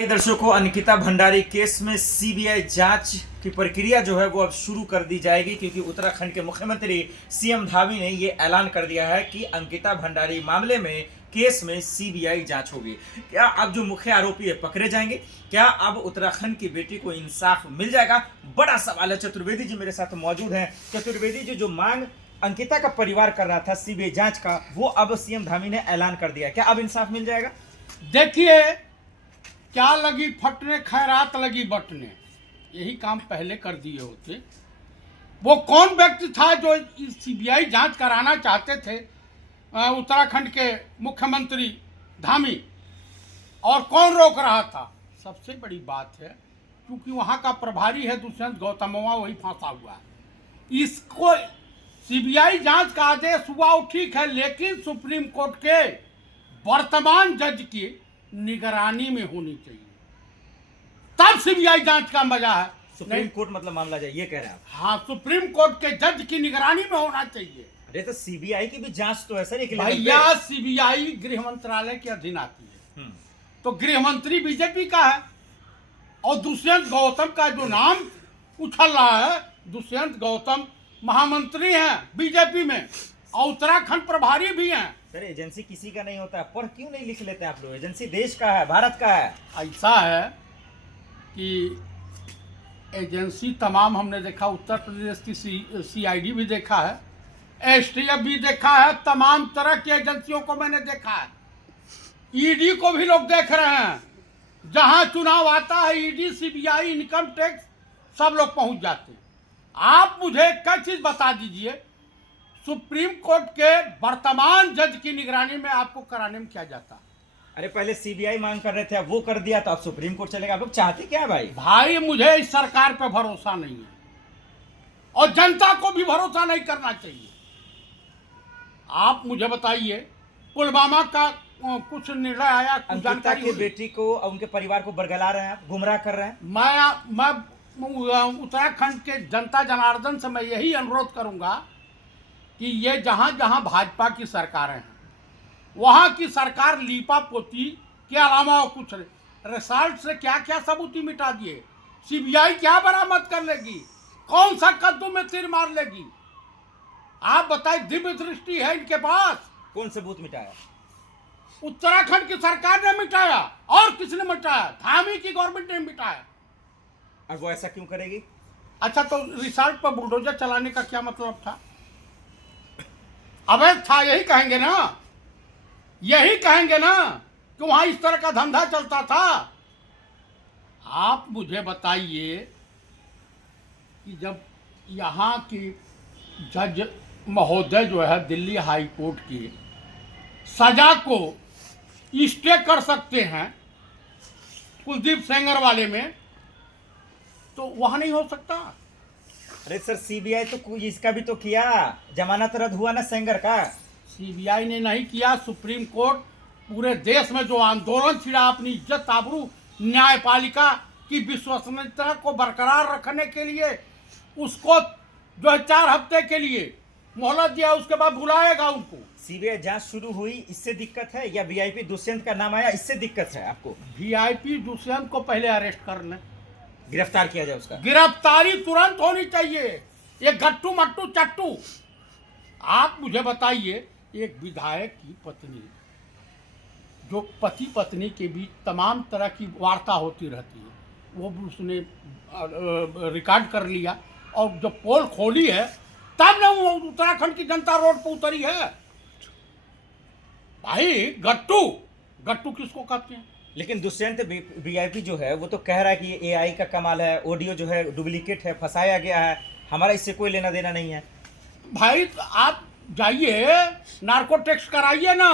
दर्शकों, अंकिता भंडारी केस में सीबीआई जांच की प्रक्रिया जो है वो अब शुरू कर दी जाएगी, क्योंकि उत्तराखंड के मुख्यमंत्री सीएम धामी ने ये ऐलान कर दिया है कि अंकिता भंडारी मामले में केस में सीबीआई जांच होगी। क्या अब जो मुख्य आरोपी है पकड़े जाएंगे? क्या अब उत्तराखंड की बेटी को इंसाफ मिल जाएगा? बड़ा सवाल है। चतुर्वेदी जी मेरे साथ मौजूद हैं। चतुर्वेदी जी, जो मांग अंकिता का परिवार कर रहा था सीबीआई जांच का, वो अब सीएम धामी ने ऐलान कर दिया। क्या अब इंसाफ मिल जाएगा? देखिए, क्या लगी फटने खैरात लगी बटने, यही काम पहले कर दिए होते। वो कौन व्यक्ति था जो सीबीआई जांच कराना चाहते थे? उत्तराखंड के मुख्यमंत्री धामी। और कौन रोक रहा था? सबसे बड़ी बात है, क्योंकि वहाँ का प्रभारी है दुष्यंत गौतमवा, वही फंसा हुआ है। इसको सीबीआई जांच का आदेश हुआ वो ठीक है, लेकिन सुप्रीम कोर्ट के वर्तमान जज की निगरानी में होनी चाहिए, तब सीबीआई जांच का मजा है। सुप्रीम कोर्ट मतलब मामला जाए, ये कह रहे हैं आप? हाँ, सुप्रीम कोर्ट के जज की निगरानी में होना चाहिए। अरे तो सीबीआई की भी जांच तो है सर एक लेवल भैया, पे। सीबीआई गृह मंत्रालय के अधीन आती है, तो गृह मंत्री बीजेपी का है, और दुष्यंत गौतम का जो नाम उछल रहा है, दुष्यंत गौतम महामंत्री हैं बीजेपी में, और उत्तराखंड प्रभारी भी हैं। सर एजेंसी किसी का नहीं होता, पर क्यों नहीं लिख लेते आप लोग? एजेंसी देश का है, भारत का है। ऐसा है कि एजेंसी तमाम हमने देखा, उत्तर प्रदेश की सीआईडी भी देखा है, एसटीएफ भी देखा है, तमाम तरह की एजेंसियों को मैंने देखा है। ईडी को भी लोग देख रहे हैं। जहां चुनाव आता है, ईडी, सीबीआई, इनकम टैक्स, सब लोग पहुंच जाते हैं। आप मुझे एक चीज बता दीजिए, सुप्रीम कोर्ट के वर्तमान जज की निगरानी में आपको कराने में क्या जाता? अरे पहले सीबीआई मांग कर रहे थे, अब वो कर दिया तो अब सुप्रीम कोर्ट चलेगा। आप लोग चाहते क्या है भाई? भाई, मुझे इस सरकार पे भरोसा नहीं है, और जनता को भी भरोसा नहीं करना चाहिए। आप मुझे बताइए, पुलवामा का कुछ निर्णय आया, कुछ अंकिता जानकारी की हुई? बेटी को और उनके परिवार को बरगला रहे हैं आप, गुमराह कर रहे हैं। मैं उत्तराखंड के जनता जनार्दन से मैं यही अनुरोध करूंगा कि ये जहां जहां भाजपा की सरकारें हैं, वहां की सरकार लीपा पोती के अलावा और कुछ रिजल्ट से क्या क्या सबूती मिटा दिए। सीबीआई क्या बरामद कर लेगी? कौन सा कद्दू में तीर मार लेगी? आप बताइए, दिव्य दृष्टि है इनके पास। कौन सबूत मिटाया? उत्तराखंड की सरकार ने मिटाया, और किसने मिटाया? धामी की गवर्नमेंट ने मिटाया। और वो ऐसा क्यों करेगी? अच्छा, तो रिसर्च पर बुलडोजर चलाने का क्या मतलब था? अवैध था, यही कहेंगे ना, यही कहेंगे ना कि वहां इस तरह का धंधा चलता था। आप मुझे बताइए कि जब यहाँ की जज महोदय जो है दिल्ली हाई कोर्ट की सजा को स्टे कर सकते हैं कुलदीप सेंगर वाले में, तो वहां नहीं हो सकता? अरे सर, सीबीआई तो इसका भी तो किया, जमानत रद्द हुआ ना सेंगर का। सीबीआई ने नहीं किया, सुप्रीम कोर्ट पूरे देश में जो आंदोलन छिड़ा अपनी इज्जत आबरू न्यायपालिका की विश्वसनीयता को बरकरार रखने के लिए, उसको जो है 4 हफ्ते के लिए मोहलत दिया, उसके बाद बुलाएगा उनको। सीबीआई जांच शुरू हुई, इससे दिक्कत है? या वीआईपी दुष्यंत का नाम आया, इससे दिक्कत है आपको? वीआईपी दुष्यंत को पहले अरेस्ट कर लें, गिरफ्तार किया जाए उसका। गिरफ्तारी तुरंत होनी चाहिए। ये गट्टू मट्टू चट्टू। आप मुझे बताइए, एक विधायक की पत्नी, जो पति पत्नी के बीच तमाम तरह की वार्ता होती रहती है, वो भी उसने रिकॉर्ड कर लिया, और जब पोल खोली है तब ना वो उत्तराखंड की जनता रोड पर उतरी है। भाई, गट्टू गट्टू किसको कहते हैं? लेकिन दुष्यंत वीआईपी जो है वो तो कह रहा है कि ये एआई का कमाल है, ऑडियो जो है डुप्लीकेट है, फंसाया गया है, हमारा इससे कोई लेना देना नहीं है। भाई, तो आप जाइए नार्को टेस्ट कराइए ना।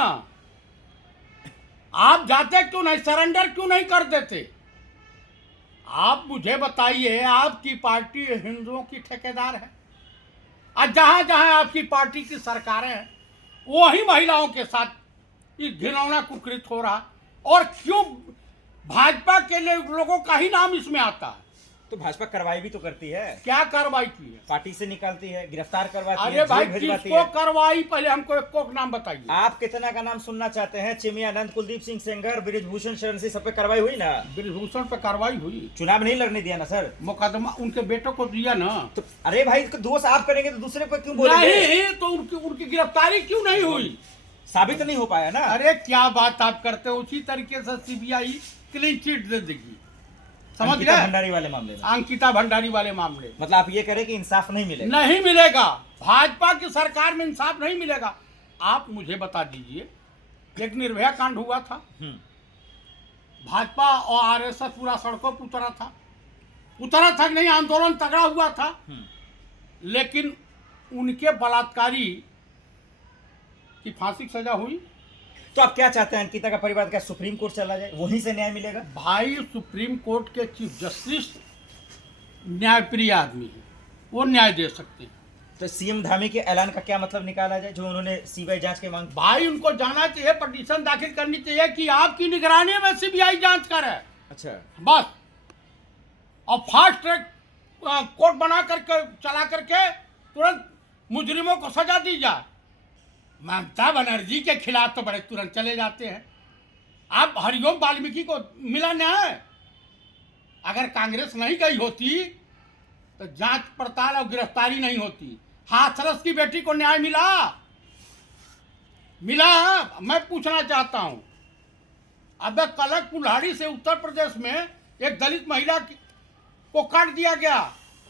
आप जाते क्यों नहीं? सरेंडर क्यों नहीं कर देते? आप मुझे बताइए, आपकी पार्टी हिंदुओं की ठेकेदार है, और जहां जहां आपकी पार्टी की सरकारें हैं, वही महिलाओं के साथ ये घिनौना कुकृत हो रहा। और क्यों भाजपा के लोगों का ही नाम इसमें आता है? तो भाजपा कार्रवाई भी तो करती है, क्या कार्रवाई की है? पार्टी से निकालती है, गिरफ्तार करवाती है, अरे भाई जेल भिजवाती किसको है। कार्रवाई, पहले हमको एक नाम बताइए। आप कितना का नाम सुनना चाहते हैं? चिमयानंद, कुलदीप सिंह सेंगर, बृजभूषण शरण सिंह, सब पे कार्रवाई हुई ना? बृजभूषण पर कार्रवाई हुई, चुनाव नहीं लड़ने दिया ना सर? मुकदमा उनके बेटों को दिया ना। तो अरे भाई, दोष आप करेंगे तो दूसरे पर क्यों बोलेंगे? नहीं तो उनकी गिरफ्तारी क्यों नहीं हुई? साबित नहीं हो पाया ना। अरे क्या बात आप करते हो, उसी तरीके से सीबीआई क्लीन चिट दे देगी, समझ अंकिता गए? भंडारी वाले मामले में अंकिता भंडारी वाले मामले मतलब आप ये करें कि इंसाफ नहीं मिलेगा? नहीं मिलेगा, भाजपा की सरकार में इंसाफ नहीं मिलेगा। आप मुझे बता दीजिए, एक निर्भया कांड हुआ था, भाजपा और आरएसएस पूरा सड़कों पर उतरा था कि नहीं, आंदोलन तगड़ा हुआ था, लेकिन उनके बलात्कारी की फांसी की सजा हुई। तो आप क्या चाहते हैं? अंकिता का परिवार क्या सुप्रीम कोर्ट चला जाए, वहीं से न्याय मिलेगा? भाई सुप्रीम कोर्ट के चीफ जस्टिस न्यायप्रिय आदमी है, वो न्याय दे सकते हैं। तो सीएम धामी के ऐलान का क्या मतलब निकाला जाए, जो उन्होंने सीबीआई जांच की मांग? भाई उनको जाना चाहिए, पटिशन दाखिल करनी चाहिए कि आपकी निगरानी में सीबीआई जांच करे, अच्छा, बस। और फास्ट ट्रैक कोर्ट बना करके चला करके तुरंत मुजरिमों को सजा दी जाए। ममता बनर्जी के खिलाफ तो बड़े तुरंत चले जाते हैं। आप हरिओम वाल्मीकि को मिला न्याय, अगर कांग्रेस नहीं गई होती तो जांच पड़ताल और गिरफ्तारी नहीं होती। हाथरस की बेटी को न्याय मिला? मैं पूछना चाहता हूं, अब कलक कुल्हाड़ी से उत्तर प्रदेश में एक दलित महिला को काट दिया गया।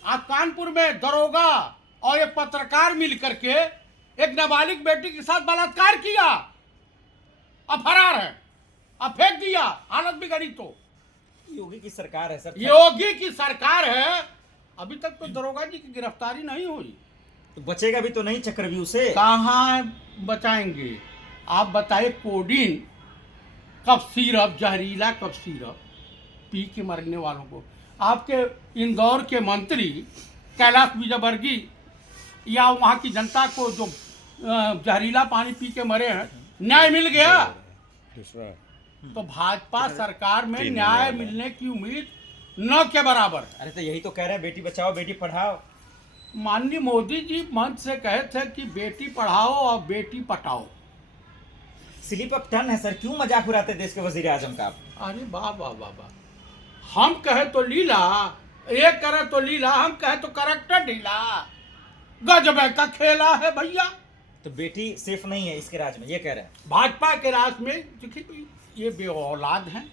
आज कानपुर में दरोगा और एक पत्रकार मिल करके एक नाबालिग बेटी के साथ बलात्कार किया, अब फरार है, अब फेंक दिया, हालत बिगड़ी। तो योगी की सरकार है सर, योगी की सरकार है, अभी तक तो दरोगा जी की गिरफ्तारी नहीं हुई। तो बचेगा भी तो नहीं चक्रव्यूह से? कहाँ बचाएंगे? आप बताइए, कोडीन कब सिरप, जहरीला कब सिरप पी के मरने वालों को। आपके इंदौर के मंत्री कैलाश विजयवर्गीय या वहाँ की जनता को जो जहरीला पानी पी के मरे हैं, न्याय मिल गया? तो भाजपा सरकार में न्याय मिलने की उम्मीद न के बराबर है। अरे तो यही तो कह रहे हैं, बेटी बचाओ बेटी पढ़ाओ। माननीय मोदी जी मंच से कहे थे कि बेटी पढ़ाओ और बेटी पटाओ। स्लिप ऑफ टन है सर, क्यों मजाक उड़ाते देश के वजीर आजम का आप? अरे वाह वाह वाह वाह, हम कहे तो लीला, एक करे तो लीला, हम कहे तो करेक्टर ढीला। गजब का खेला है भैया। तो बेटी सेफ नहीं है इसके राज में, ये कह रहे हैं? भाजपा के राज में देखिए, ये बेऔलाद हैं,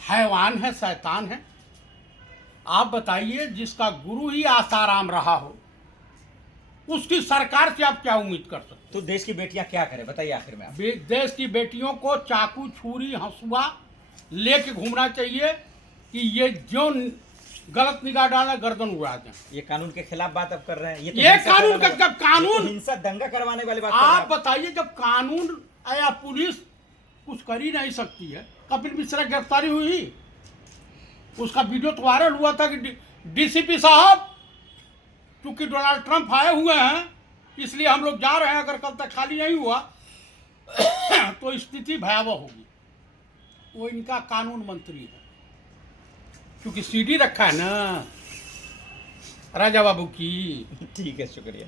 हैवान है, शैतान है। आप बताइए, जिसका गुरु ही आसाराम रहा हो, उसकी सरकार से आप क्या उम्मीद कर सकते? तो देश की बेटियां क्या करें, बताइए आखिर में आप। देश की बेटियों को चाकू, छुरी, हंसुआ लेके घूमना चाहिए कि ये जो गलत निगाह डाला गर्दन उड़ा दें। ये कानून के खिलाफ बात आप कर रहे हैं? ये कानून का, जब कानून हिंसा दंगा करवाने वाली बात आप बताइए, जब कानून या पुलिस कुछ कर ही नहीं सकती है। कपिल मिश्रा की गिरफ्तारी हुई, उसका वीडियो तो वायरल हुआ था कि डीसीपी साहब, क्योंकि डोनाल्ड ट्रंप आए हुए हैं इसलिए हम लोग जा रहे हैं, अगर कल तक खाली नहीं हुआ तो स्थिति भयावह होगी। वो इनका कानून मंत्री है, क्योंकि सीडी रखा है ना राजा बाबू की। ठीक है, शुक्रिया।